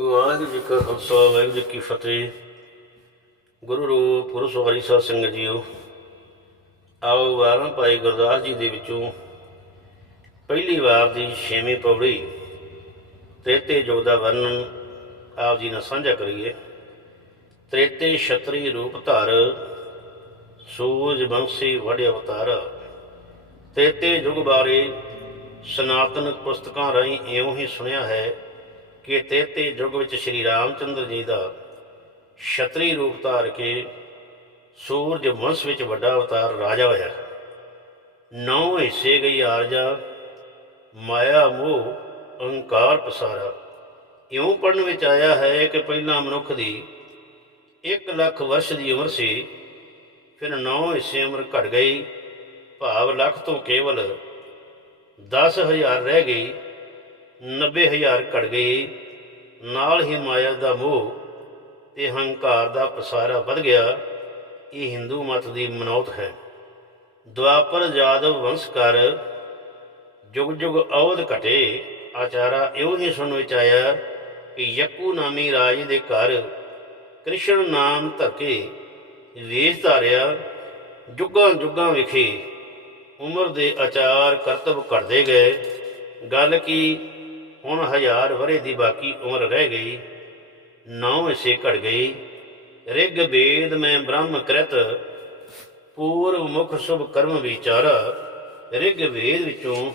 ਵਾਹਿਗੁਰੂ ਜੀ ਕਾ ਖਾਲਸਾ, ਵਾਹਿਗੁਰੂ ਜੀ ਕੀ ਫਤਿਹ। ਗੁਰੂ ਰੂਪ ਪੁਰਸ ਸਵਾਰੀ ਸਾਧ ਸੰਗਤ ਜੀਓ। ਆਓ ਵਾਰਾਂ ਭਾਈ ਗੁਰਦਾਸ ਜੀ ਦੇ ਵਿੱਚੋਂ ਪਹਿਲੀ ਵਾਰ ਦੀ ਛੇਵੀਂ ਪੌੜੀ ਤ੍ਰੇਤੇ ਯੁੱਗ ਦਾ ਵਰਣਨ ਆਪ ਜੀ ਨਾਲ ਸਾਂਝਾ ਕਰੀਏ। ਤ੍ਰੇਤੇ ਛਤਰੀ ਰੂਪ ਧਾਰ, ਸੂਰਜ ਬੰਸੀ ਵੜ ਅਵਤਾਰ। ਤ੍ਰੇਤੇ ਯੁੱਗ ਬਾਰੇ ਸਨਾਤਨ ਪੁਸਤਕਾਂ ਰਾਹੀਂ ਇਉਂ ਹੀ ਸੁਣਿਆ ਹੈ ਕਿ ਤੇਤੇ ਯੁੱਗ ਵਿੱਚ ਸ਼੍ਰੀ ਰਾਮਚੰਦਰ ਜੀ ਦਾ ਛਤਰੀ ਰੂਪ ਧਾਰ ਕੇ ਸੂਰਜ ਵੰਸ਼ ਵਿੱਚ ਵੱਡਾ ਅਵਤਾਰ ਰਾਜਾ ਹੋਇਆ। ਨੌ ਹਿੱਸੇ ਗਈ ਆਰਜਾ, ਮਾਇਆ, ਮੋਹ, ਅਹੰਕਾਰ ਪਸਾਰਾ। ਇਉਂ ਪੜਨ ਵਿੱਚ ਆਇਆ ਹੈ ਕਿ ਪਹਿਲਾਂ ਮਨੁੱਖ ਦੀ 1 ਲੱਖ ਵਰਸ਼ ਦੀ ਉਮਰ ਸੀ, ਫਿਰ ਨੌ ਹਿੱਸੇ ਉਮਰ ਘਟ ਗਈ, ਭਾਵ ਲੱਖ ਤੋਂ ਕੇਵਲ 10000 ਰਹਿ ਗਈ। 90000 ਘਟ ਗਏ। ਨਾਲ ਹੀ ਮਾਇਆ ਦਾ ਮੋਹ ਤੇ ਹੰਕਾਰ ਦਾ ਪਸਾਰਾ ਵੱਧ ਗਿਆ। ਇਹ ਹਿੰਦੂ ਮਤ ਦੀ ਮਨੌਤ ਹੈ। ਦੁਆਪਰ ਜਾਦਵ ਵੰਸ਼ ਕਰ ਜੁਗ ਜੁਗ ਅਵਧ ਘਟੇ। ਆਚਾਰਾ ਇਹੋ ਹੀ ਸੁਣ ਵਿੱਚ ਆਇਆ ਕਿ ਯਕੂ ਨਾਮੀ ਰਾਜ ਦੇ ਘਰ ਕ੍ਰਿਸ਼ਨ ਨਾਮ ਧਰਕੇ ਵੇਸ਼ ਧਾਰਿਆ ਜੁਗਾਂ ਜੁਗਾਂ ਵਿਖੇ। ਉਮਰ ਦੇ ਆਚਾਰ ਕਰਤਵ ਕਰਦੇ ਗਏ। ਗੱਲ ਕੀ ਹੁਣ ਹਜ਼ਾਰ ਵਰੇ ਦੀ ਬਾਕੀ ਉਮਰ ਰਹਿ ਗਈ ਨੌ ਹਿੱਸੇ ਘੜ ਗਈ। ਰਿਗ ਵੇਦ ਮੈਂ ਬ੍ਰਹਮ ਕ੍ਰਿਤ, ਪੂਰਵ ਮੁਖ ਸੁਭ ਕਰਮ ਵਿਚਾਰਾ। ਰਿਗ ਵੇਦ ਵਿੱਚੋਂ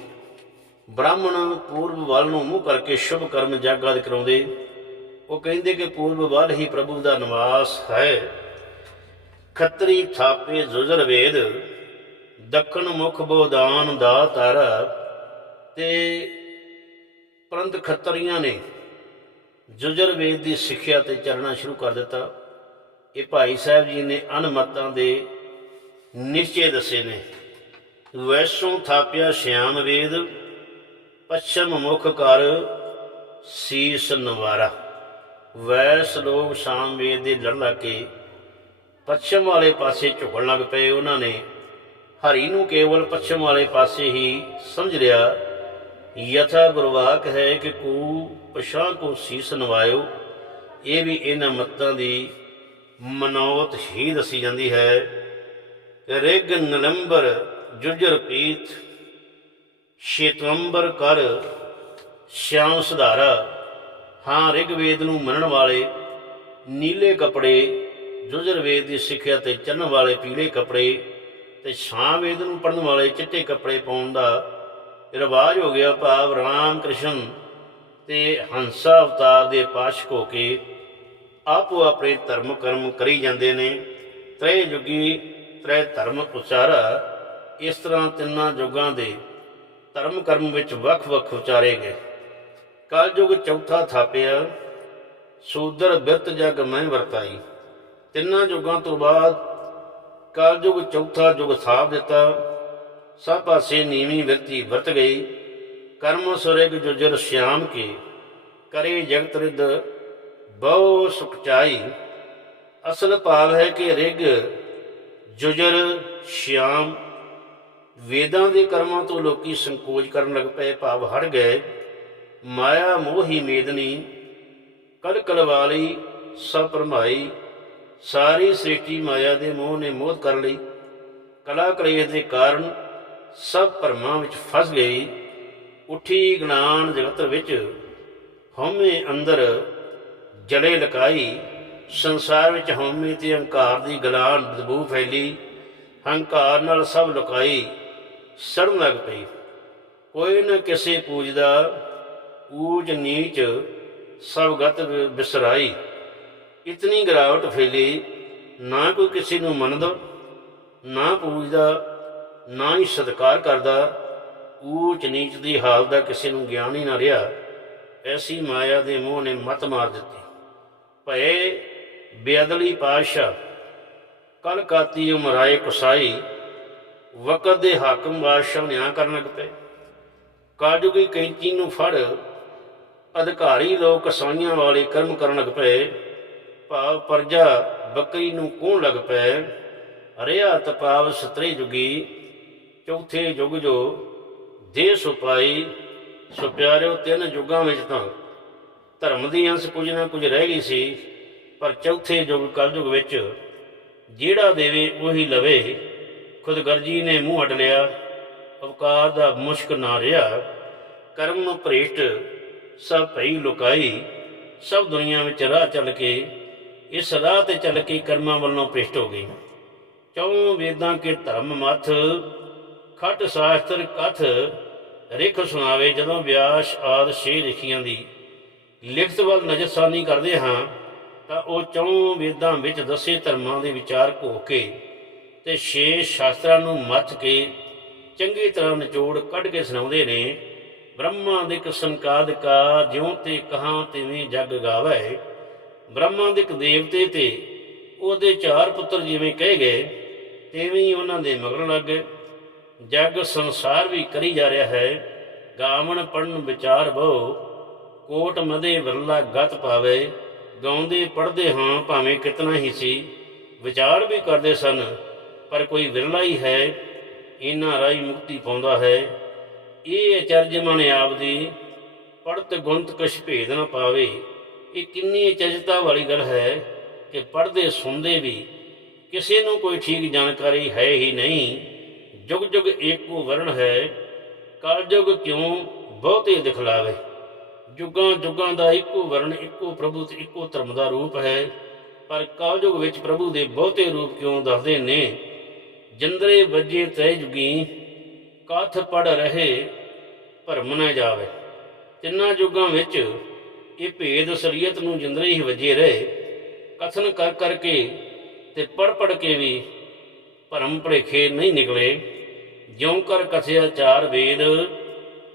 ਬ੍ਰਾਹਮਣ ਪੂਰਬ ਵੱਲ ਨੂੰ ਮੂੰਹ ਕਰਕੇ ਸ਼ੁਭ ਕਰਮ ਜਗ ਕਰਾਉਂਦੇ। ਉਹ ਕਹਿੰਦੇ ਕਿ ਪੂਰਬ ਵੱਲ ਹੀ ਪ੍ਰਭੂ ਦਾ ਨਿਵਾਸ ਹੈ। ਖੱਤਰੀ ਥਾਪੇ ਜੁਜਰ ਵੇਦ, ਦੱਖਣ ਮੁਖ ਬੋਦਾਨ ਦਾ ਤਾਰਾ ਤੇ ਪਰੰਤ ਖੱਤਰੀਆਂ ਨੇ ਜੁਜਰਵੇਦ ਦੀ ਸਿੱਖਿਆ ਤੇ ਚੱਲਣਾ ਸ਼ੁਰੂ ਕਰ ਦਿੱਤਾ। ਇਹ ਭਾਈ ਸਾਹਿਬ ਜੀ ਨੇ ਅਨਮਤਾਂ ਦੇ ਨਿਸ਼ਚੇ ਦੱਸੇ ਨੇ। ਵੈਸੋਂ ਥਾਪਿਆ ਸ਼ਿਆਮ ਵੇਦ ਪੱਛਮ ਮੁਖ ਕਰ ਸੀਸ ਨਵਾਰਾ। ਵੈਸ ਲੋਕ ਸ਼ਾਮ ਵੇਦ ਦੇ ਲੜ ਲਾ ਕੇ ਪੱਛਮ ਵਾਲੇ ਪਾਸੇ ਝੁਕਣ ਲੱਗ ਪਏ। ਉਹਨਾਂ ਨੇ ਹਰੀ ਨੂੰ ਕੇਵਲ ਪੱਛਮ ਵਾਲੇ ਪਾਸੇ ਹੀ ਸਮਝ ਲਿਆ। ਯਥਾ ਗੁਰਵਾਕ ਹੈ ਕਿ ਕੂ ਪਛਾਂ ਕੋ ਸੀਸ ਨਵਾਇਓ। ਇਹ ਵੀ ਇਹਨਾਂ ਮੱਤਾਂ ਦੀ ਮਨੌਤ ਹੀ ਦੱਸੀ ਜਾਂਦੀ ਹੈ। ਰਿਗ ਨਲੰਬਰ ਜੁਜਰ ਪੀਤ ਸ਼ੇਤਵੰਬਰ ਕਰ ਸ਼ਿਆਮ ਸੁਧਾਰਾ। ਹਾਂ ਰਿਗਵੇਦ ਨੂੰ ਮੰਨਣ ਵਾਲੇ ਨੀਲੇ ਕੱਪੜੇ, ਜੁਜਰ ਵੇਦ ਦੀ ਸਿੱਖਿਆ ਤੇ ਚੱਲਣ ਵਾਲੇ ਪੀਲੇ ਕੱਪੜੇ ਤੇ ਸ਼ਾਮ ਵੇਦ ਨੂੰ ਪੜਨ ਵਾਲੇ ਚਿੱਟੇ ਕੱਪੜੇ ਪਾਉਣ ਦਾ ਰਿਵਾਜ ਹੋ ਗਿਆ, ਭਾਵ ਰਾਮ ਕ੍ਰਿਸ਼ਨ ਤੇ ਹੰਸਾ ਅਵਤਾਰ ਦੇ ਪਾਸ਼ਕ ਹੋ ਕੇ ਆਪੋ ਆਪਣੇ ਧਰਮ ਕਰਮ ਕਰੀ ਜਾਂਦੇ ਨੇ। ਤ੍ਰੈ ਯੁਗੀ ਤ੍ਰੈ ਧਰਮ ਉਚਾਰਾ, ਇਸ ਤਰ੍ਹਾਂ ਤਿੰਨਾਂ ਯੁੱਗਾਂ ਦੇ ਧਰਮ ਕਰਮ ਵਿੱਚ ਵੱਖ-ਵੱਖ ਉਚਾਰੇ ਗਏ। ਕਲਯੁਗ ਚੌਥਾ ਥਾਪਿਆ, ਸੂਦਰ ਬਿਰਤ ਜਗ ਮੈਂ ਵਰਤਾਈ। ਤਿੰਨਾਂ ਯੁੱਗਾਂ ਤੋਂ ਬਾਅਦ ਕਲਯੁਗ ਚੌਥਾ ਯੁੱਗ ਥਾਪ ਦਿੱਤਾ। ਸਭ ਪਾਸੇ ਨੀਵੀਂ ਵਿਰਤੀ ਵਰਤ ਗਈ। ਕਰਮ ਸੁਰਗ ਜੁਜਰ ਸ਼ਿਆਮ ਕੇ, ਕਰੇ ਜਗਤ ਰਿਦ ਬਹੁ ਸੁਖ ਚਾਈ ਅਸਲ ਭਾਵ ਹੈ ਕਿ ਰਿਗ ਜੁਜਰ ਸ਼ਿਆਮ, ਵੇਦਾਂ ਦੇ ਕਰਮਾਂ ਤੋਂ ਲੋਕੀ ਸੰਕੋਚ ਕਰਨ ਲੱਗ ਪਏ, ਭਾਵ ਹਟ ਗਏ। ਮਾਇਆ ਮੋਹੀ ਮੇਦਨੀ, ਕਲ ਕਲ ਵਾਲੀ ਸਭ ਪਰਮਾਈ ਸਾਰੀ ਸ੍ਰਿਸ਼ਟੀ ਮਾਇਆ ਦੇ ਮੋਹ ਨੇ ਮੋਹ ਕਰ ਲਈ। ਕਲਾ ਕਲੇਸ਼ ਦੇ ਕਾਰਨ ਸਭ ਭਰਮਾਂ ਵਿੱਚ ਫਸ ਗਈ, ਉਠੀ ਗਿਆਨ ਜਗਤ ਵਿੱਚ ਹਉਮੈ ਅੰਦਰ ਜਲੇ ਲਕਾਈ, ਸੰਸਾਰ ਵਿੱਚ ਹਉਮੈ ਤੇ ਹੰਕਾਰ ਦੀ ਗਲਾਨ ਬਦਬੂ ਫੈਲੀ, ਹੰਕਾਰ ਨਾਲ ਸਭ ਲੁਕਾਈ, ਸੜਨ ਲੱਗ ਪਈ। ਕੋਈ ਨਾ ਕਿਸੇ ਪੂਜਦਾ ਊਜ ਨੀਚ ਸਭ ਗਤ ਬਿਸਰਾਈ। ਇਤਨੀ ਗਰਾਵਟ ਫੈਲੀ, ਨਾ ਕੋਈ ਕਿਸੇ ਨੂੰ ਮੰਨਦਾ, ਨਾ ਪੂਜਦਾ ਨਾ ਹੀ ਸਤਿਕਾਰ ਕਰਦਾ, ਊਚ ਨੀਚ ਦੀ ਹਾਲ ਦਾ ਕਿਸੇ ਨੂੰ ਗਿਆਨ ਹੀ ਨਾ ਰਿਹਾ, ਐਸੀ ਮਾਇਆ ਦੇ ਮੋਹ ਨੇ ਮਤ ਮਾਰ ਦਿੱਤੀ। ਭਏ ਬੇਅਦਲੀ ਪਾਸ਼ਾ ਕਲ ਕਾਤੀ ਉਮਰਾਏ ਕੁਸਾਈ, ਵਕਤ ਦੇ ਹਾਕਮ ਬਾਦਸ਼ਾਹ ਨਿਆਂ ਕਰਨ ਲੱਗ ਪਏ। ਕਾਜੂਗੀ ਕੈਂਚੀ ਨੂੰ ਫੜ, ਅਧਿਕਾਰੀ ਲੋਕ ਕਸਾਈਆਂ ਵਾਲੇ ਕਰਮ ਕਰਨ ਲੱਗ ਪਏ। ਭਾਵ ਪਰਜਾ ਬੱਕਰੀ ਨੂੰ ਕੋਣ ਲੱਗ ਪਏ। ਰਿਆ ਤਪਾਵ ਸਤਰੇ ਜੁਗੀ ਚੌਥੇ ਯੁੱਗ ਜੋ ਦੇ ਸੁਪਾਈ ਸੋ ਪਿਆਰਿਓ ਤਿੰਨ ਯੁੱਗਾਂ ਵਿੱਚ ਤਾਂ ਧਰਮ ਦੀ ਅੰਸ ਕੁਝ ਨਾ ਕੁਝ ਰਹਿ ਗਈ ਸੀ, ਪਰ ਚੌਥੇ ਯੁੱਗ ਕਲਯੁਗ ਵਿੱਚ ਜਿਹੜਾ ਦੇਵੇ ਉਹੀ ਲਵੇ। ਖੁਦਗਰਜੀ ਨੇ ਮੂੰਹ ਅਡ ਲਿਆ, ਅਵਕਾਰ ਦਾ ਮੁਸ਼ਕ ਨਾ ਰਿਹਾ। ਕਰਮ ਭ੍ਰਿਸ਼ਟ ਸਭ ਭਈ ਲੁਕਾਈ, ਸਭ ਦੁਨੀਆ ਵਿੱਚ ਰਾਹ ਚੱਲ ਕੇ, ਇਸ ਰਾਹ ਤੇ ਚੱਲ ਕੇ ਕਰਮਾਂ ਵੱਲੋਂ ਭ੍ਰਿਸ਼ਟ ਹੋ ਗਈ। ਚੌਂ ਵੇਦਾਂ ਕੇ ਧਰਮ ਮੱਥ ਖਟ ਸ਼ਾਸਤਰ ਕਥ ਰਿਖ ਸੁਣਾਵੇ ਜਦੋਂ ਵਿਆਸ ਆਦ ਛੇ ਰਿਖੀਆਂ ਦੀ। ਲਿਖਤ ਵੱਲ ਨਜ਼ਰਸਾਨੀ ਕਰਦੇ ਹਾਂ ਤਾਂ ਉਹ ਚੌਂ ਵੇਦਾਂ ਵਿੱਚ ਦੱਸੇ ਧਰਮਾਂ ਦੇ ਵਿਚਾਰ ਘੋ ਕੇ ਤੇ ਛੇ ਸ਼ਾਸਤਰਾਂ ਨੂੰ ਮੱਥ ਕੇ ਚੰਗੀ ਤਰ੍ਹਾਂ ਨਿਚੋੜ ਕੱਢ ਕੇ ਸੁਣਾਉਂਦੇ ਨੇ, ਬ੍ਰਹਮਾ ਦੇ ਸੰਕਾਦ ਕਾ ਜਿਉ ਤੇ ਕਹਾਂ ਤਿਵੇਂ ਜਗ ਗਾਵੇ। ਬ੍ਰਹਮਾ ਦੇ ਦੇਵਤੇ ਤੇ ਉਹਦੇ ਚਾਰ ਪੁੱਤਰ ਜਿਵੇਂ ਕਹੇ ਗਏ, ਤਿਵੇਂ ਹੀ ਉਹਨਾਂ ਦੇ ਮਗਰ ਲੱਗ ਗਏ। ਜਗ ਸੰਸਾਰ ਵੀ ਕਰੀ ਜਾ ਰਿਹਾ ਹੈ। ਗਾਵਣ ਪੜਨ ਵਿਚਾਰ ਬਹੁ ਕੋਟ ਮਦੇ ਵਿਰਲਾ ਗਤ ਪਾਵੇ। ਗਾਉਂਦੇ ਪੜਦੇ ਹਾਂ ਭਾਵੇਂ ਕਿਤਨਾ ਹੀ ਸੀ। ਵਿਚਾਰ ਵੀ ਕਰਦੇ ਸਨ, ਪਰ ਕੋਈ ਵਿਰਲਾ ਹੀ ਹੈ ਇਹਨਾਂ ਰਾਈ ਮੁਕਤੀ ਪਾਉਂਦਾ ਹੈ। ਇਹ ਅਚਰਜ ਮਨ ਆਪਦੀ, ਪੜਤ ਗੁੰਤ ਕਛ ਭੇਦ ਨਾ ਪਾਵੇ। ਇਹ ਕਿੰਨੀ ਅਚਰਜਤਾ ਵਾਲੀ ਗੱਲ ਹੈ ਕਿ ਪੜਦੇ ਸੁਣਦੇ ਵੀ ਕਿਸੇ ਨੂੰ ਕੋਈ ਠੀਕ ਜਾਣਕਾਰੀ ਹੈ ਹੀ ਨਹੀਂ। ਜੁਗ ਜੁਗ ਏਕੋ ਵਰਣ ਹੈ ਕਲਯੁਗ ਕਿਉਂ ਬਹੁਤੇ ਦਿਖਲਾਵੇ? ਜੁਗਾਂ ਜੁਗਾਂ ਦਾ ਇੱਕੋ ਵਰਣ, ਇੱਕੋ ਪ੍ਰਭੂ ਤੇ ਇੱਕੋ ਧਰਮ ਦਾ ਰੂਪ ਹੈ, ਪਰ ਕਲਯੁਗ ਵਿੱਚ ਪ੍ਰਭੂ ਦੇ ਬਹੁਤੇ ਰੂਪ ਕਿਉਂ ਦੱਸਦੇ ਨੇ? ਜਿੰਦਰੇ ਵੱਜੇ ਤੈ ਜੁਗੀ, ਕਥ ਪੜ ਰਹੇ ਭਰਮ ਨਾ ਜਾਵੇ। ਤਿੰਨਾਂ ਯੁੱਗਾਂ ਵਿੱਚ ਇਹ ਭੇਦ ਸਰੀਅਤ ਨੂੰ ਜਿੰਦਰੇ ਹੀ ਵੱਜੇ ਰਹੇ। ਕਥਨ ਕਰ ਕਰਕੇ ਤੇ ਪੜ ਪੜ ਕੇ ਵੀ ਭਰਮ ਭੜੇਖੇ ਨਹੀਂ ਨਿਕਲੇ। ਜਿਉਂ ਕਰ ਕਥਿਆ ਚਾਰ ਵੇਦ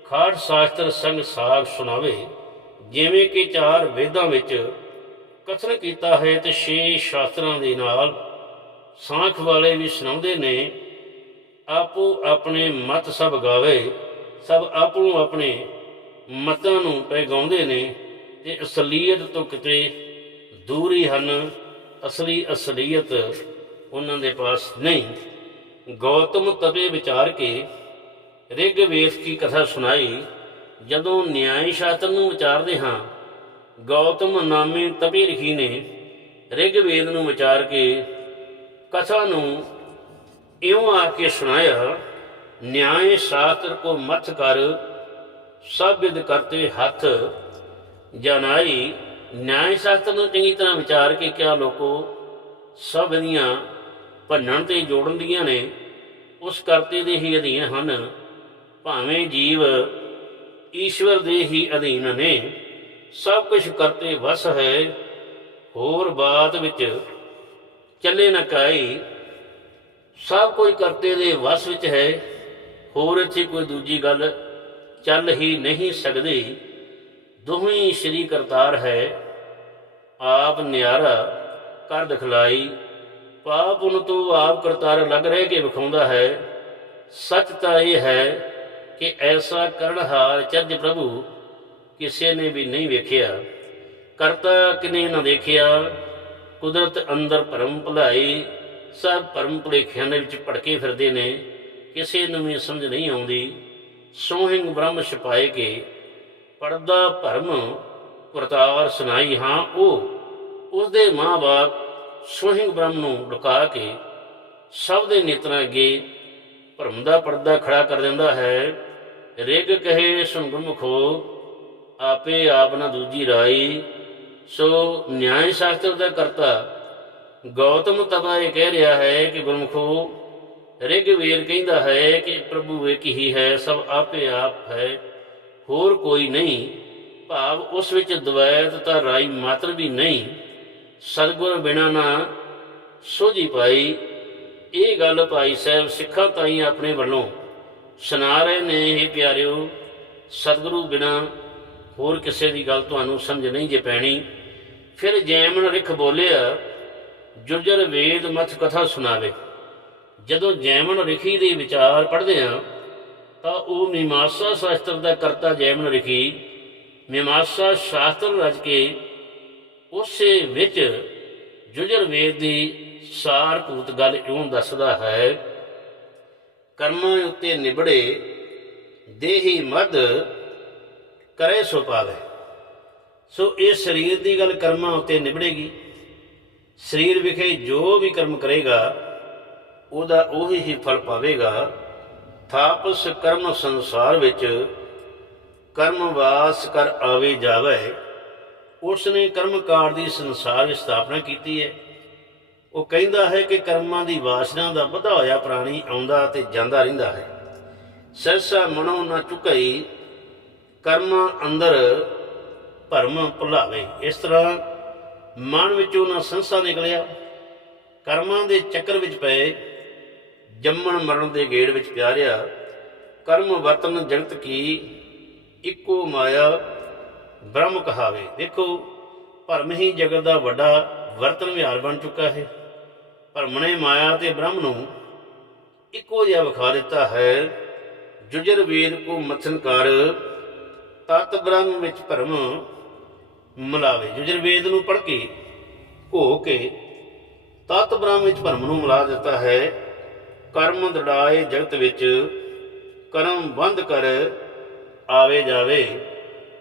ਖਾਟ ਸ਼ਾਸਤਰ ਸੰਗ ਸਾਗ ਸੁਣਾਵੇ, ਜਿਵੇਂ ਕਿ ਚਾਰ ਵੇਦਾਂ ਵਿੱਚ ਕਥਨ ਕੀਤਾ ਹੈ ਤੇ ਛੇ ਸ਼ਾਸਤਰਾਂ ਦੇ ਨਾਲ ਸਾਖ ਵਾਲੇ ਵੀ ਸੁਣਾਉਂਦੇ ਨੇ, ਆਪੋ ਆਪਣੇ ਮਤ ਸਭ ਗਾਵੇ, ਸਭ ਆਪੋ ਆਪਣੇ ਮਤਾਂ ਨੂੰ ਪੈਗਾਉਂਦੇ ਨੇ ਤੇ ਅਸਲੀਅਤ ਤੋਂ ਕਿਤੇ ਦੂਰ ਹੀ ਹਨ, ਅਸਲੀ ਅਸਲੀਅਤ ਉਹਨਾਂ ਦੇ ਪਾਸ ਨਹੀਂ। ਗੌਤਮ ਤਵੇ ਵਿਚਾਰ ਕੇ ਰਿਗ ਵੇਦ ਕੀ ਕਥਾ ਸੁਣਾਈ, ਜਦੋਂ ਨਿਆਇ ਸ਼ਾਸਤਰ ਨੂੰ ਵਿਚਾਰਦੇ ਹਾਂ, ਗੌਤਮ ਨਾਮੇ ਤਪੇ ਲਿਖੀ ਨੇ, ਰਿਗ ਵੇਦ ਨੂੰ ਵਿਚਾਰ ਕੇ ਕਥਾ ਨੂੰ ਇਉਂ ਆ ਕੇ ਸੁਣਾਇਆ ਨਿਆਇ ਸ਼ਾਸਤਰ ਕੋ ਮਥ ਕਰ ਸਭ ਵਿਦ ਕਰਤੇ ਹੱਥ ਜਨਾਈ ਨਿਆਇ ਸ਼ਾਸਤਰ ਨੂੰ ਚੰਗੀ ਤਰ੍ਹਾਂ ਵਿਚਾਰ ਕੇ ਕਿਆ ਲੋਕੋ, ਸਭ ਦੀਆਂ ਭੰਨਣ ਤੇ ਜੋੜਨ ਦੀਆਂ ਨੇ, ਉਸ ਕਰਤੇ ਦੇ ਹੀ ਅਧੀਨ ਹਨ, ਭਾਵੇਂ ਜੀਵ ਈਸ਼ਵਰ ਦੇ ਹੀ ਅਧੀਨ ਨੇ। ਸਭ ਕੁਝ ਕਰਤੇ ਵਸ ਹੈ, ਹੋਰ ਬਾਤ ਵਿੱਚ ਚੱਲੇ ਨਾ ਕਾਈ। ਸਭ ਕੁਝ ਕਰਤੇ ਦੇ ਵਸ ਵਿੱਚ ਹੈ, ਹੋਰ ਇੱਥੇ ਕੋਈ ਦੂਜੀ ਗੱਲ ਚੱਲ ਹੀ ਨਹੀਂ ਸਕਦੀ। ਦੋਹੀਂ ਸ਼੍ਰੀ ਕਰਤਾਰ ਹੈ, ਆਪ ਨਿਆਰਾ ਕਰ ਦਿਖਲਾਈ। ਪਾਪ ਉਨ ਤੋਂ ਆਪ ਕਰਤਾਰ ਲੱਗ ਰਹਿ ਕੇ ਵਿਖਾਉਂਦਾ ਹੈ। ਸੱਚ ਤਾਂ ਇਹ ਹੈ ਕਿ ਐਸਾ ਕਰਨਹਾਰ ਚੱਜ ਪ੍ਰਭੂ ਕਿਸੇ ਨੇ ਵੀ ਨਹੀਂ ਵੇਖਿਆ। ਕਰਤਾ ਕਿਨੇ ਨਾ ਦੇਖਿਆ। ਕੁਦਰਤ ਅੰਦਰ ਭਰਮ ਭੁਲਾਈ, ਸਭ ਭਰਮ ਭੁਲੇਖਿਆਂ ਦੇ ਵਿੱਚ ਭੜਕੇ ਫਿਰਦੇ ਨੇ। ਕਿਸੇ ਨੂੰ ਵੀ ਸਮਝ ਨਹੀਂ ਆਉਂਦੀ। ਸੋਹਿੰਗ ਬ੍ਰਹਮ ਛਪਾਏ ਕੇ ਪਰਦਾ ਭਰਮ ਕਰਤਾਰ ਸੁਣਾਈ ਹਾਂ ਉਹ। ਉਸਦੇ ਮਾਂ-ਬਾਪ ਸੋਹਿੰਗ ਬ੍ਰਹਮ ਨੂੰ ਲੁਕਾ ਕੇ ਸਭ ਦੇ ਨੇਤਰਾਂ ਅੱਗੇ ਭਰਮ ਦਾ ਪਰਦਾ ਖੜਾ ਕਰ ਦਿੰਦਾ ਹੈ। ਰਿਗ ਕਹੇ ਸੁਣ ਗੁਰਮੁਖੋ ਆਪੇ ਆਪ ਨਾ ਦੂਜੀ ਰਾਈ। ਸੋ ਨਿਆਇ ਸ਼ਾਸਤਰ ਦਾ ਕਰਤਾ, ਗੌਤਮ ਤਪਾ ਇਹ ਕਹਿ ਰਿਹਾ ਹੈ ਕਿ ਗੁਰਮੁਖੋ ਰਿਗ ਵੇਦ ਕਹਿੰਦਾ ਹੈ ਕਿ ਪ੍ਰਭੂ ਇੱਕ ਹੀ ਹੈ, ਸਭ ਆਪੇ ਆਪ ਹੈ। ਹੋਰ ਕੋਈ ਨਹੀਂ, ਭਾਵ ਉਸ ਵਿੱਚ ਦਵੈਤ ਤਾਂ ਰਾਈ ਮਾਤਰ ਵੀ ਨਹੀਂ। ਸਤਿਗੁਰ ਬਿਨਾ ਨਾ ਸੋਝੀ ਪਾਈ। ਇਹ ਗੱਲ ਭਾਈ ਸਾਹਿਬ ਸਿੱਖਾਂ ਤਾਈਂ ਆਪਣੇ ਵੱਲੋਂ ਸੁਣਾ ਰਹੇ ਨੇ। ਇਹ ਪਿਆਰਿਓ, ਸਤਿਗੁਰੂ ਬਿਨਾ ਹੋਰ ਕਿਸੇ ਦੀ ਗੱਲ ਤੁਹਾਨੂੰ ਸਮਝ ਨਹੀਂ ਜੇ ਪੈਣੀ। ਫਿਰ ਜੈਮਨ ਰਿਖ ਬੋਲਿਆ ਜੁਜਰ ਵੇਦ ਮਥ ਕਥਾ ਸੁਣਾਵੇ। ਜਦੋਂ ਜੈਮਨ ਰਿਖੀ ਦੇ ਵਿਚਾਰ ਪੜ੍ਹਦੇ ਆ, ਤਾਂ ਉਹ ਮੀਮਾਂਸਾ ਸ਼ਾਸਤਰ ਦਾ ਕਰਤਾ ਜੈਮਨ ਰਿਖੀ। ਮੀਮਾਂਸਾ ਸ਼ਾਸਤਰ ਰਚ ਕੇ ਉਸੇ ਵਿੱਚ ਜੁਜਰ ਵੇਦ ਦੀ ਸਾਰਭੂਤ ਗੱਲ ਇਉਂ ਦੱਸਦਾ ਹੈ, ਕਰਮਾਂ ਉੱਤੇ ਨਿਬੜੇ ਦੇਹੀ ਮਦ ਕਰੇ ਸੋ ਪਾਵੇ। ਸੋ ਇਹ ਸਰੀਰ ਦੀ ਗੱਲ ਕਰਮਾਂ ਉੱਤੇ ਨਿਬੜੇਗੀ। ਸਰੀਰ ਵਿਖੇ ਜੋ ਵੀ ਕਰਮ ਕਰੇਗਾ, ਉਹਦਾ ਉਹੀ ਹੀ ਫਲ ਪਾਵੇਗਾ। ਥਾਪਸ ਕਰਮ ਸੰਸਾਰ ਵਿੱਚ ਕਰਮ ਵਾਸ ਕਰ ਆਵੇ ਜਾਵੇ। ਉਸ ਨੇ ਕਰਮਕਾਰ ਦੀ ਸੰਸਾਰ ਵਿੱਚ ਸਥਾਪਨਾ ਕੀਤੀ ਹੈ। ਉਹ ਕਹਿੰਦਾ ਹੈ ਕਿ ਕਰਮਾਂ ਦੀ ਵਾਸਨਾ ਦਾ ਵਧਾ ਹੋਇਆ ਪ੍ਰਾਣੀ ਆਉਂਦਾ ਤੇ ਜਾਂਦਾ ਰਹਿੰਦਾ ਹੈ। ਸਹਿਸਾ ਮਨੋਂ ਨਾ ਚੁਕਾਈ ਕਰਮਾਂ ਅੰਦਰ ਭਰਮ ਭੁਲਾਵੇ। ਇਸ ਤਰ੍ਹਾਂ ਮਨ ਵਿੱਚੋਂ ਨਾ ਸੰਸਾ ਨਿਕਲਿਆ। ਕਰਮਾਂ ਦੇ ਚੱਕਰ ਵਿੱਚ ਪਏ, ਜੰਮਣ ਮਰਨ ਦੇ ਗੇੜ ਵਿੱਚ ਪਿਆ ਰਿਹਾ। ਕਰਮ ਵਰਤਨ ਜਗਤ ਕੀ ਇੱਕੋ ਮਾਇਆ ਬ੍ਰਹਮ ਕਹਾਵੇ। ਦੇਖੋ, ਭਰਮ ਹੀ ਜਗਤ ਦਾ ਵੱਡਾ ਵਰਤਨ ਵਿਹਾਰ ਬਣ ਚੁੱਕਾ ਹੈ। ਭਰਮ ਨੇ ਮਾਇਆ ਤੇ ਬ੍ਰਹਮ ਨੂੰ ਇੱਕੋ ਜਿਹਾ ਵਿਖਾ ਦਿੱਤਾ ਹੈ। ਜੁਜਰ ਵੇਦ ਕੋ ਮਥਨ ਕਰ, ਤਤ ਬ੍ਰਹਮ ਵਿੱਚ ਭਰਮ ਮਿਲਾਵੇ। ਜੁਜਰ ਵੇਦ ਨੂੰ ਪੜ੍ਹ ਕੇ, ਘੋ ਕੇ ਤਤ ਬ੍ਰਹਮ ਵਿੱਚ ਭਰਮ ਨੂੰ ਮਿਲਾ ਦਿੱਤਾ ਹੈ। ਕਰਮ ਦੜਾਏ ਜਗਤ ਵਿੱਚ ਕਰਮ ਬੰਦ ਕਰ ਆਵੇ ਜਾਵੇ।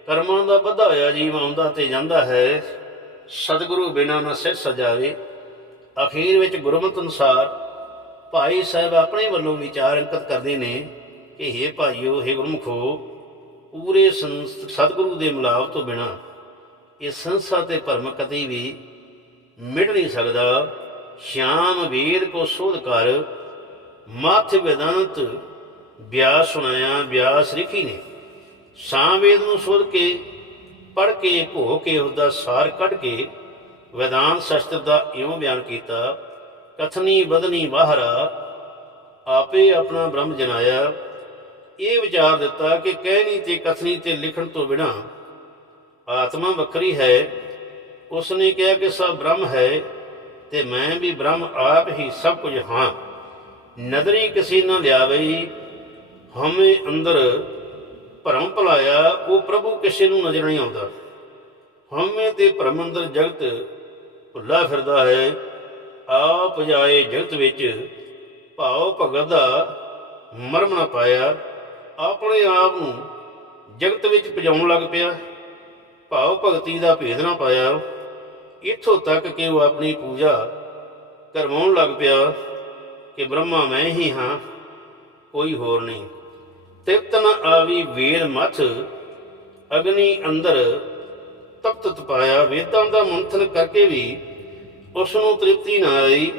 ਕਰਮਾਂ ਦਾ ਵਧਾ ਹੋਇਆ ਜੀਵ ਆਉਂਦਾ ਤੇ ਜਾਂਦਾ ਹੈ। ਸਤਿਗੁਰੂ ਬਿਨਾਂ ਨਾ ਸਿਰ ਸਜਾਵੇ। ਅਖੀਰ ਵਿੱਚ ਗੁਰਮਤ ਅਨੁਸਾਰ ਭਾਈ ਸਾਹਿਬ ਆਪਣੇ ਵੱਲੋਂ ਵਿਚਾਰ ਅੰਕਿਤ ਕਰਦੇ ਨੇ ਕਿ हे ਭਾਈਓ हे ਗੁਰਮੁਖੋ, ਪੂਰੇ ਸੰਸ- ਸਤਿਗੁਰੂ ਦੇ ਮਿਲਾਪ ਤੋਂ ਬਿਨਾ ਇਹ ਸੰਸਾ ਤੇ ਭਰਮ ਕਦੇ ਵੀ ਮਿਟ ਨਹੀਂ ਸਕਦਾ। ਸ਼ਾਮ ਵੇਦ ਕੋ ਸੋਧ ਕਰ, ਮੱਥ ਵਿਦੰਤ ਬਿਆਸ ਸੁਣਾਇਆ, ਬਿਆਸ ਰਿਖੀ ਨੇ। ਸਾਮਵੇਦ ਨੂੰ ਸੋਧ ਕੇ ਪੜ ਕੇ ਭੋ ਕੇ ਉਹਦਾ ਸਾਰ ਕੱਢ ਕੇ ਵਿਧਾਨ ਸ਼ਸਤਰ ਦਾ ਇਉਂ ਬਿਆਨ ਕੀਤਾ, ਕਥਨੀ ਬਦਨੀ ਬਾਹਰਾ ਆਪੇ ਆਪਣਾ ਬ੍ਰਹਮ ਜਨਾਇਆ। ਇਹ ਵਿਚਾਰ ਦਿੱਤਾ ਕਿ ਕਹਿਣੀ ਤੇ ਕਥਨੀ ਤੇ ਲਿਖਣ ਤੋਂ ਬਿਨਾ ਆਤਮਾ ਵੱਖਰੀ ਹੈ। ਉਸਨੇ ਕਿਹਾ ਕਿ ਸਭ ਬ੍ਰਹਮ ਹੈ ਤੇ ਮੈਂ ਵੀ ਬ੍ਰਹਮ ਆਪ ਹੀ ਸਭ ਕੁਝ ਹਾਂ। ਨਦਰੀ ਕਿਸੇ ਨਾ ਲਿਆਵੇ ਹਮੇ ਅੰਦਰ ਭਰਮ ਭਲਾਇਆ, ਉਹ ਪ੍ਰਭੂ ਕਿਸੇ ਨੂੰ ਨਜ਼ਰ ਨਹੀਂ ਆਉਂਦਾ। ਹਮੇ ਤੇ ਭਰਮ ਅੰਦਰ ਜਗਤ ਭੁੱਲਾ ਫਿਰਦਾ ਹੈ। ਆਪ ਜਾਏ ਜਗਤ ਵਿੱਚ, ਭਾਉ ਭਗਤ ਦਾ ਮਰਮ ਨਾ ਪਾਇਆ। ਆਪਣੇ ਆਪ ਨੂੰ ਜਗਤ ਵਿੱਚ ਪਜਾਉਣ ਲੱਗ ਪਿਆ। ਭਾਵ ਭਗਤੀ ਦਾ ਭੇਦ ਨਾ ਪਾਇਆ। ਇੱਥੋਂ ਤੱਕ ਕਿ ਉਹ ਆਪਣੀ ਪੂਜਾ ਕਰਵਾਉਣ ਲੱਗ ਪਿਆ ਕਿ ਬ੍ਰਹਮਾ ਮੈਂ ਹੀ ਹਾਂ, ਕੋਈ ਹੋਰ ਨਹੀਂ। ਤ੍ਰਿਪਤ ਨ ਆਵੀ ਵੇਦ ਮਥ ਅਗਨੀ ਅੰਦਰ ਤਪਤ ਤਪਾਇਆ। ਵੇਦਾਂ ਦਾ ਮੰਥਨ ਕਰਕੇ ਵੀ ਉਸ ਨੂੰ ਤ੍ਰਿਪਤੀ ਨਾ ਆਈ।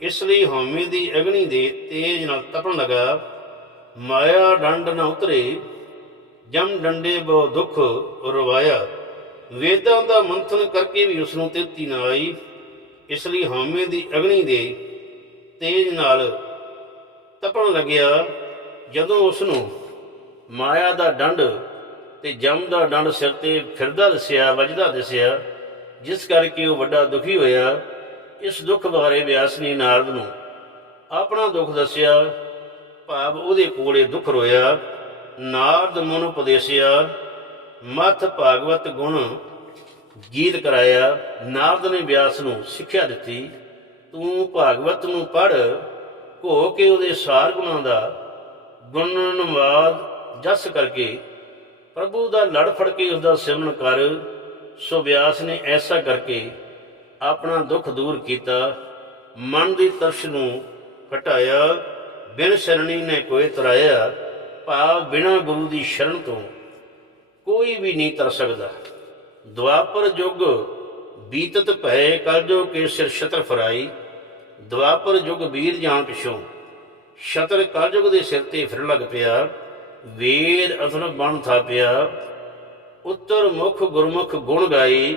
ਇਸ ਲਈ ਹਉਮੈ ਦੀ ਅਗਨੀ ਦੇ ਤੇਜ ਨਾਲ ਤਪਣ ਲਗਾ। ਮਾਇਆ ਡੰਡ ਨਾ ਉਤਰੇ, ਜਮ ਡੰਡੇ ਬਹੁ ਦੁੱਖ ਰਵਾਇਆ। ਵੇਦਾਂ ਦਾ ਮੰਥਨ ਕਰਕੇ ਵੀ ਉਸ ਨੂੰ ਤ੍ਰਿਪਤੀ ਨਾ ਆਈ। ਇਸ ਲਈ ਹਉਮੈ ਦੀ ਅਗਨੀ ਦੇ ਤੇਜ ਨਾਲ ਤਪਣ ਲੱਗਿਆ। ਜਦੋਂ ਉਸ ਨੂੰ ਮਾਇਆ ਦਾ ਡੰਡ ਤੇ ਜਮ ਦਾ ਡੰਡ ਸਿਰ ਤੇ ਫਿਰਦਾ ਦਿਸਿਆ, ਵੱਜਦਾ ਦਿਸਿਆ, ਜਿਸ ਕਰਕੇ ਉਹ ਵੱਡਾ ਦੁਖੀ ਹੋਇਆ, ਇਸ ਦੁੱਖ ਬਾਰੇ ਵਿਆਸ ਨੇ ਨਾਰਦ ਨੂੰ ਆਪਣਾ ਦੁੱਖ ਦੱਸਿਆ। ਭਾਵ ਉਹਦੇ ਕੋਲੇ ਦੁੱਖ ਰੋਇਆ, ਨਾਰਦ ਮਨ ਉਪਦੇਸਿਆ, ਮਥ ਭਾਗਵਤ ਗੁਣ ਗੀਤ ਕਰਾਇਆ। ਨਾਰਦ ਨੇ ਵਿਆਸ ਨੂੰ ਸਿੱਖਿਆ ਦਿੱਤੀ, ਤੂੰ ਭਾਗਵਤ ਨੂੰ ਪੜ੍ਹ, ਘੋ ਕੇ ਉਹਦੇ ਸਾਰ ਗੁਣਾਂ ਦਾ ਗੁਣਨਵਾਦ ਜਸ ਕਰਕੇ ਪ੍ਰਭੂ ਦਾ ਲੜ ਫੜ ਕੇ ਉਸ ਦਾ ਸਿਮਰਨ ਕਰ, ਸੋ ਵਿਆਸ ਨੇ ਐਸਾ ਕਰਕੇ ਆਪਣਾ ਦੁੱਖ ਦੂਰ ਕੀਤਾ, ਮਨ ਦੀ ਤਰਸ਼ ਨੂੰ ਘਟਾਇਆ, ਬਿਨ ਸ਼ਰਣੀ ਨੇ ਕੋਈ ਤਰਾਇਆ, ਭਾਵ ਬਿਨਾ ਗੁਰੂ ਦੀ ਸ਼ਰਨ ਤੋਂ ਕੋਈ ਵੀ ਨਹੀਂ ਤਰ ਸਕਦਾ। ਦੁਆਪਰ ਯੁੱਗ ਬੀਤਤ ਭੈ ਕਲਜੋ ਕੇ ਸਿਰ ਛਤਰ ਫਰਾਈ ਦੁਆਪਰ ਯੁੱਗ ਵੀਰ ਜਾਣ ਪਿਛੋਂ ਸ਼ਤਰ ਕਲਯੁਗ ਦੇ ਸਿਰ ਤੇ ਫਿਰਨ ਲੱਗ ਪਿਆ, ਵੇਦ ਅਸਨ ਬਣ ਥਾਪਿਆ। ਉੱਤਰ ਮੁਖ ਗੁਰਮੁਖ ਗੁਣ ਗਾਈ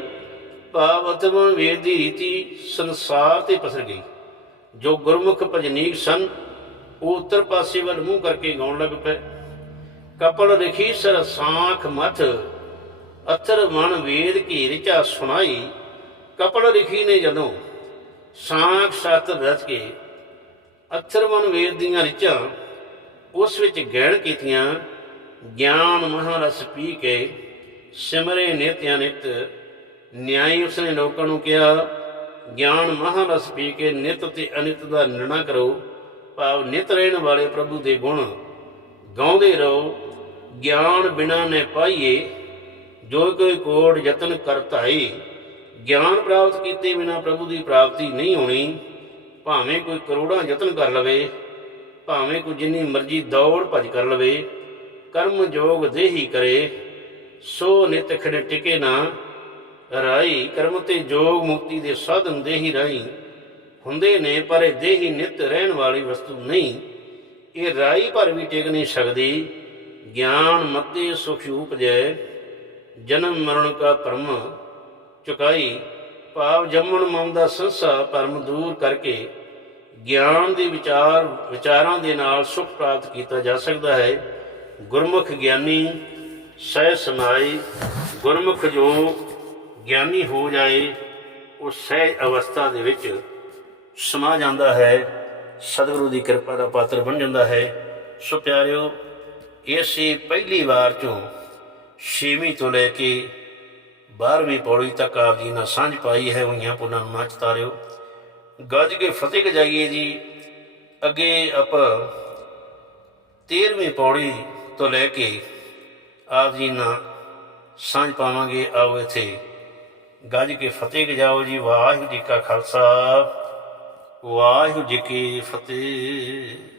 ਭਾਵ ਅਤਮਨ ਵੇਦ ਦੀ ਰੀਤੀ ਸੰਸਾਰ ਤੇ ਪਸਰ ਗਈ। ਜੋ ਗੁਰਮੁਖ ਭਜਨੀਕ ਸਨ, ਉਹ ਉੱਤਰ ਪਾਸੇ ਵੱਲ ਮੂੰਹ ਕਰਕੇ ਗਾਉਣ ਲੱਗ ਪਏ। ਕਪਲ ਰਖੀ ਸਰ ਸਾਖ ਮਥ ਅਥਰ ਮਨ ਵੇਦ ਕੀ ਰਿਚਾ ਸੁਣਾਈ। ਕਪਲ ਰਖੀ ਨੇ ਜਦੋਂ ਸਾਖ ਸ਼ਾਸਤਰ ਰਚ ਕੇ ਅਥਰਵਨ ਵੇਦ ਦੀਆਂ ਰਿਚਾਂ ਉਸ ਵਿੱਚ ਗਹਿਣ ਕੀਤੀਆਂ, ਗਿਆਨ ਮਹਾਰਸ ਪੀ ਕੇ ਸਿਮਰੇ ਨਿਤਿਆ ਨਿਤ ਨਿਆਈ ਉਸਨੇ ਲੋਕਾਂ ਨੂੰ ਕਿਹਾ, ਗਿਆਨ ਮਹਾਰਸ ਪੀ ਕੇ ਨਿਤ ਤੇ ਅਨਿਤ ਦਾ ਨਿਰਣਾ ਕਰੋ, ਭਾਵ ਨਿਤ ਰਹਿਣ ਵਾਲੇ ਪ੍ਰਭੂ ਦੇ ਗੁਣ। ਗਾਉਂਦੇ ਰਹੋ, ਗਿਆਨ ਬਿਨਾ ਨੇ ਪਾਈਏ, ਜੋ ਕੋਈ ਕੋੜ ਯਤਨ ਕਰਤਾਈ ਗਿਆਨ ਪ੍ਰਾਪਤ ਕੀਤੇ ਬਿਨਾ ਪ੍ਰਭੂ ਦੀ ਪ੍ਰਾਪਤੀ ਨਹੀਂ ਹੋਣੀ। ਭਾਵੇਂ ਕੋਈ ਕਰੋੜਾਂ ਯਤਨ ਕਰ ਲਵੇ, ਭਾਵੇਂ ਕੋਈ ਜਿੰਨੀ ਮਰਜ਼ੀ ਦੌੜ ਭੱਜ ਕਰ ਲਵੇ, ਕਰਮ ਜੋਗ ਦੇਹੀ ਕਰੇ, ਸੋ ਨਿਤ ਖੜੇ ਟਿਕੇ ਨਾ ਰਾਈ, ਕਰਮ ਤੇ ਜੋਗ ਮੁਕਤੀ ਦੇ ਸਾਧਨ ਦੇਹੀ ਰਾਈ। ਹੁੰਦੇ ਨੇ ਪਰ ਇਹ ਦੇਹੀ ਨਿਤ ਰਹਿਣ ਵਾਲੀ ਵਸਤੂ ਨਹੀਂ। ਇਹ ਰਾਈ ਪਰ ਵੀ ਟਿਕ ਨਹੀਂ ਸਕਦੀ। ਗਿਆਨ ਮਤੇ ਸੁਖ ਉਪਜੈ, ਜਨਮ ਮਰਨ ਕਾ ਭਰਮ ਚੁਕਾਈ। ਭਾਵ ਜੰਮਣ ਮਨ ਦਾ ਸੰਸਾ ਭਰਮ ਦੂਰ ਕਰਕੇ ਗਿਆਨ ਦੇ ਵਿਚਾਰ, ਵਿਚਾਰਾਂ ਦੇ ਨਾਲ ਸੁਖ ਪ੍ਰਾਪਤ ਕੀਤਾ ਜਾ ਸਕਦਾ ਹੈ। ਗੁਰਮੁਖ ਗਿਆਨੀ ਸਹਿ ਸਮਾਈ ਗੁਰਮੁਖ ਜੋ ਗਿਆਨੀ ਹੋ ਜਾਏ, ਉਹ ਸਹਿ ਅਵਸਥਾ ਦੇ ਵਿੱਚ ਸਮਾ ਜਾਂਦਾ ਹੈ। ਸਤਿਗੁਰੂ ਦੀ ਕਿਰਪਾ ਦਾ ਪਾਤਰ ਬਣ ਜਾਂਦਾ ਹੈ। ਸੋ ਪਿਆਰਿਓ, ਇਸੇ ਪਹਿਲੀ ਵਾਰ ਚੋਂ ਛੇਵੀਂ ਤੋਂ ਲੈ ਕੇ 12ਵੀਂ ਪੌੜੀ ਤੱਕ ਆਪ ਜੀ ਨਾਲ ਸਾਂਝ ਪਾਈ ਹੈ ਹੋਈਆਂ ਪੁੰਨਾਂ ਨੂੰ ਨਾ ਚਤਾਰਿਓ ਗੱਜ ਕੇ ਫਤਿਹ ਗਜਾਈਏ ਜੀ। ਅੱਗੇ ਆਪਾਂ 13ਵੀਂ ਪੌੜੀ ਤੋਂ ਲੈ ਕੇ ਆਪ ਜੀ ਨਾਲ ਸਾਂਝ ਪਾਵਾਂਗੇ। ਆਓ ਇੱਥੇ ਗੱਜ ਕੇ ਫਤਿਹ ਜਾਓ ਜੀ। ਵਾਹਿਗੁਰੂ ਜੀ ਕਾ ਖਾਲਸਾ। ਵਾਹਿਗੁਰੂ ਜੀ ਕੀ ਫਤਿਹ।